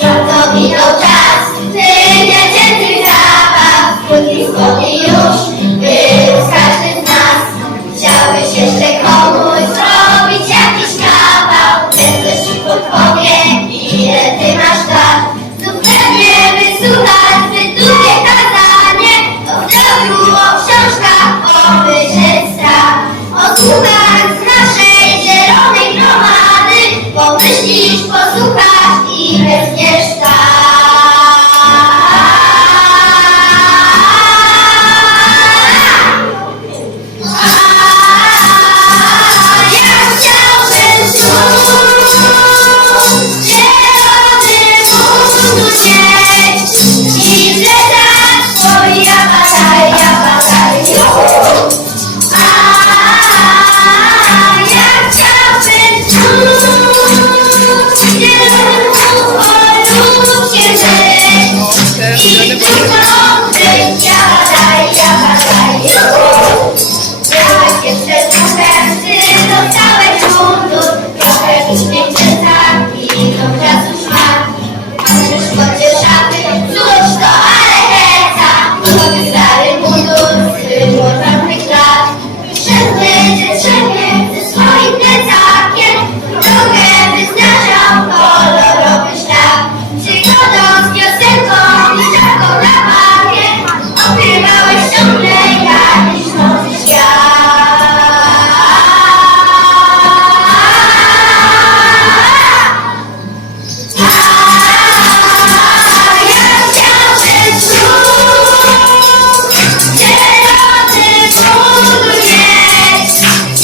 Bardzo minął czas, dziecięcych zabaw, krótki spodnie